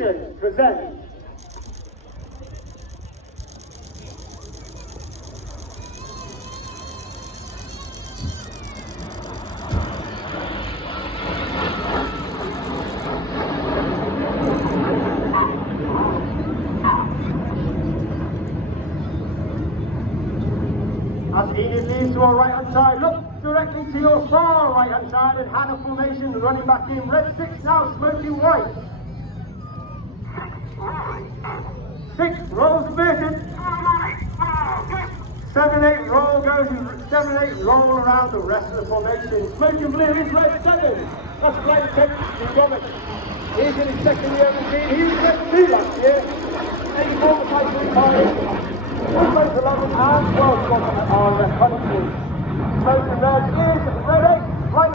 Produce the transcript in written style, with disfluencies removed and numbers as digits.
Coronation presents As Enid leads to our right hand side, look directly to your far right hand side and Hannah formation running back in. Red 6 now, smoking white. 6 rolls a bit. 7-8 roll goes, 7-8 roll around the rest of the formation. Smoking blue is red 7. That's flight attendant Videography. He's in his second year of the team. He was red 2 last year. 84 type 5. Smoke 11 and 12 on the country. Smoking red is red 8.